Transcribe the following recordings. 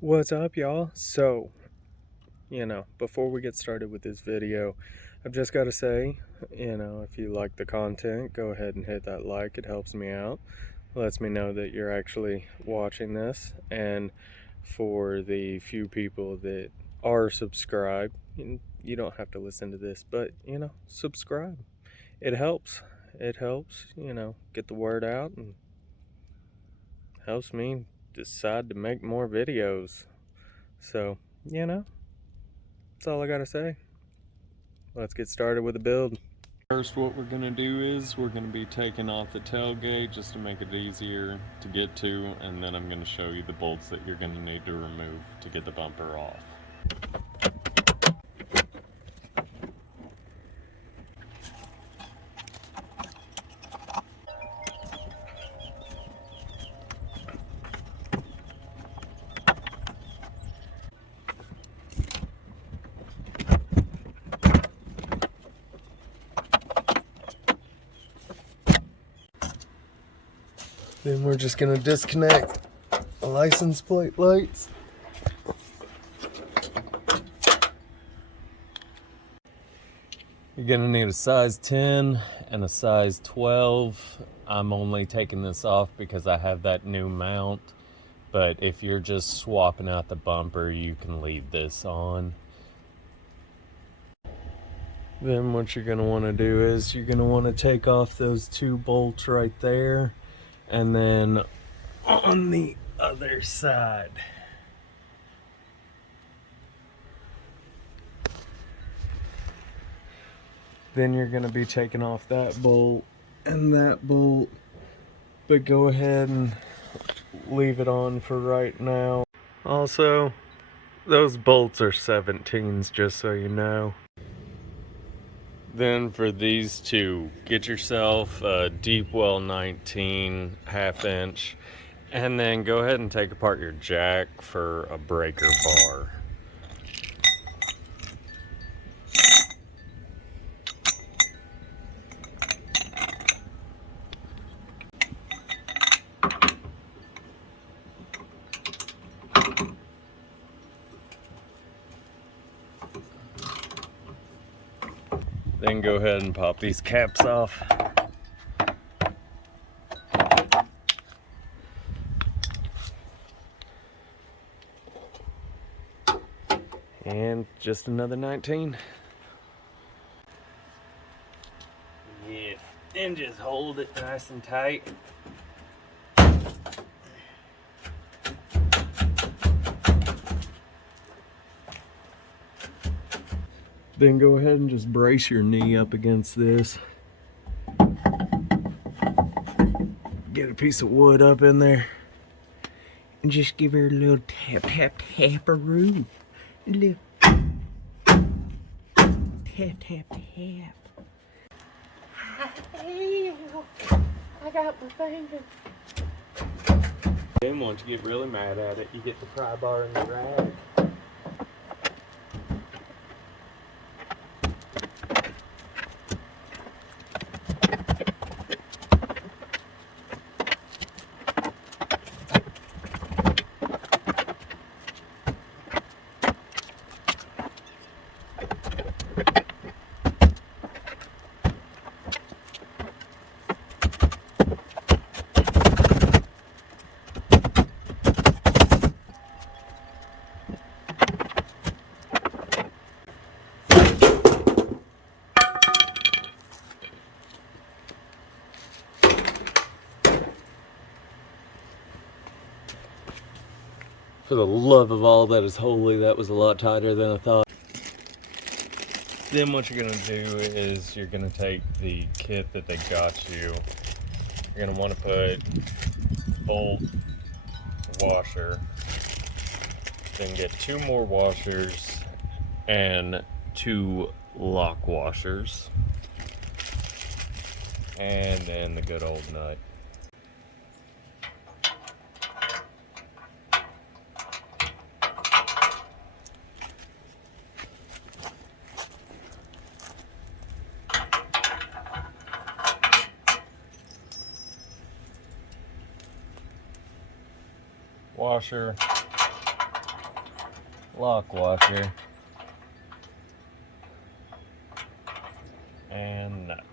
What's up, y'all? So, before we get started with this video, I've just got to say, if you like the content, go ahead and hit that like. It helps me out. Lets me know that you're actually watching this. And for the few people that are subscribed, you don't have to listen to this, but, subscribe. It helps. It helps, get the word out and helps me decide to make more videos. So, that's all I gotta say. Let's get started with the build. First, what we're gonna do is we're gonna be taking off the tailgate just to make it easier to get to, and then I'm gonna show you the bolts that you're gonna need to remove to get the bumper off. Then we're just gonna disconnect the license plate lights. You're gonna need a size 10 and a size 12. I'm only taking this off because I have that new mount, but if you're just swapping out the bumper, you can leave this on. Then what you're gonna wanna do is you're gonna wanna take off those two bolts right there, and then on the other side. Then you're gonna be taking off that bolt and that bolt, but go ahead and leave it on for right now. Also, those bolts are 17s, just so you know. Then for these two, get yourself a deep well 19 1/2 inch, and then go ahead and take apart your jack for a breaker bar. Then go ahead and pop these caps off. And just another 19. Yeah, and just hold it nice and tight. Then go ahead and just brace your knee up against this. Get a piece of wood up in there. And just give her a little tap, tap, tap-a-roo. A little tap, tap, tap. I got my finger. Then once you get really mad at it, you get the pry bar and the rag. For the love of all that is holy, that was a lot tighter than I thought. Then what you're gonna do is you're gonna take the kit that they got you. You're gonna wanna put bolt, washer, then get 2 more washers and 2 lock washers, and then the good old nut. Washer, lock washer, and nuts.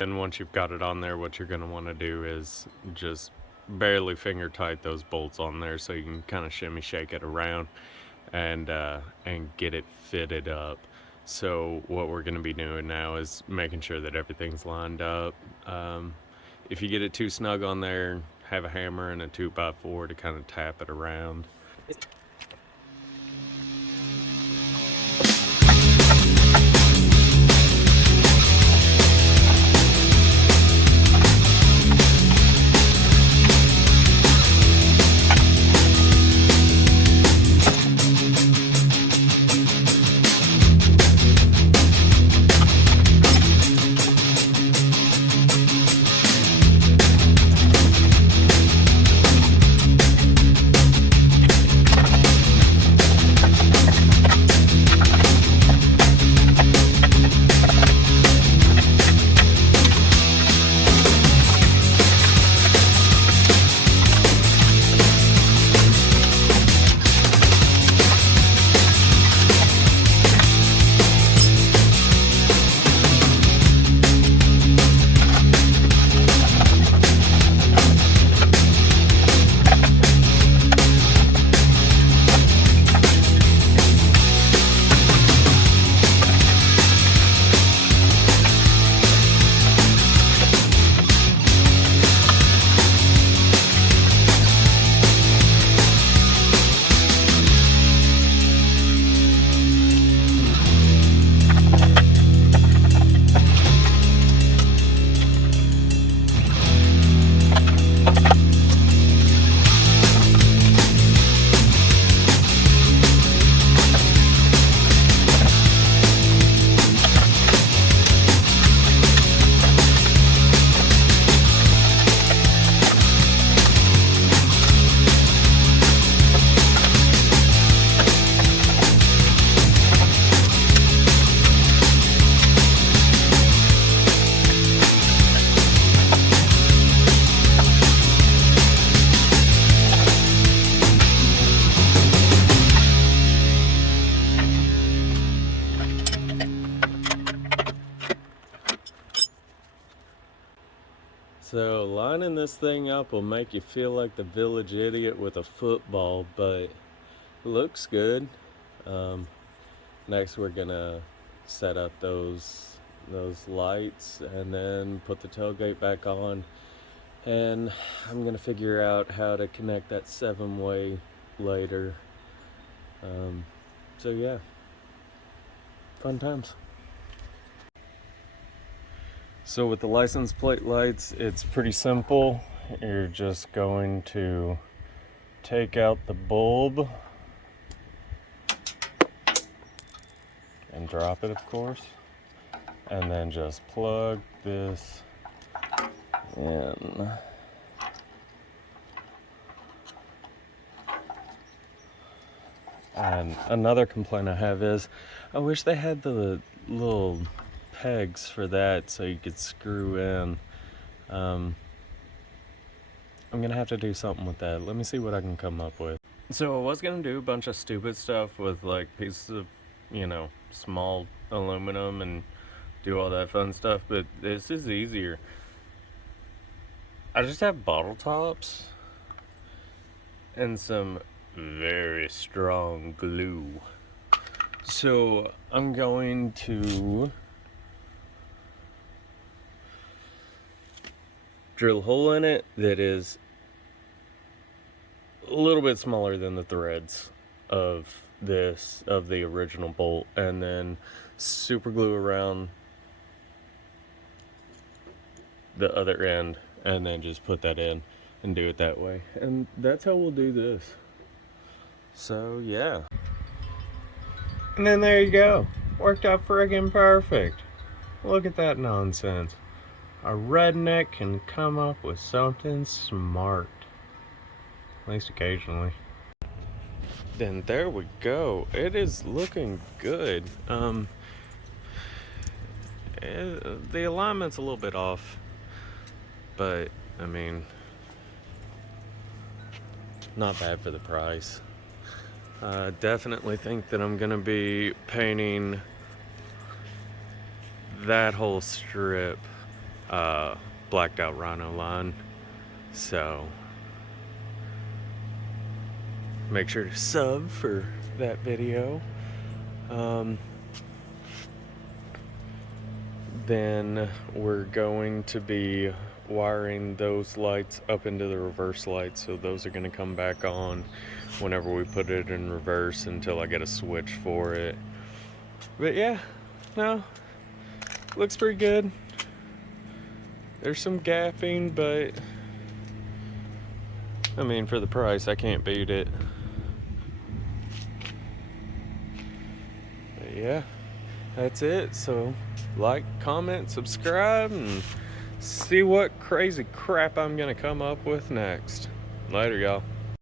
And once you've got it on there, what you're going to want to do is just barely finger tight those bolts on there so you can kind of shimmy shake it around and get it fitted up. So what we're going to be doing now is making sure that everything's lined up. If you get it too snug on there, have a hammer and a 2x4 to kind of tap it around. So lining this thing up will make you feel like the village idiot with a football, but it looks good. Next we're gonna set up those lights and then put the tailgate back on, and I'm gonna figure out how to connect that 7-way later. So yeah, fun times. So with the license plate lights, it's pretty simple. You're just going to take out the bulb and drop it, of course, and then just plug this in. And another complaint I have is I wish they had the little pegs for that so you could screw in. I'm gonna have to do something with that. Let me see what I can come up with. So I was gonna do a bunch of stupid stuff with like pieces of, small aluminum and do all that fun stuff, but this is easier. I just have bottle tops and some very strong glue. So I'm going to drill a hole in it that is a little bit smaller than the threads of the original bolt, and then super glue around the other end, and then just put that in and do it that way. And that's how we'll do this. So yeah. And then there you go. Worked out friggin' perfect. Look at that nonsense. A redneck can come up with something smart. At least occasionally. Then there we go. It is looking good. The alignment's a little bit off, but I mean, not bad for the price. Definitely think that I'm gonna be painting that whole strip blacked out rhino line. So make sure to sub for that video. Then we're going to be wiring those lights up into the reverse lights, so those are going to come back on whenever we put it in reverse until I get a switch for it. But yeah, no, looks pretty good. There's some gapping, but I mean, for the price, I can't beat it. But yeah, that's it. So like, comment, subscribe, and see what crazy crap I'm gonna come up with next. Later, y'all.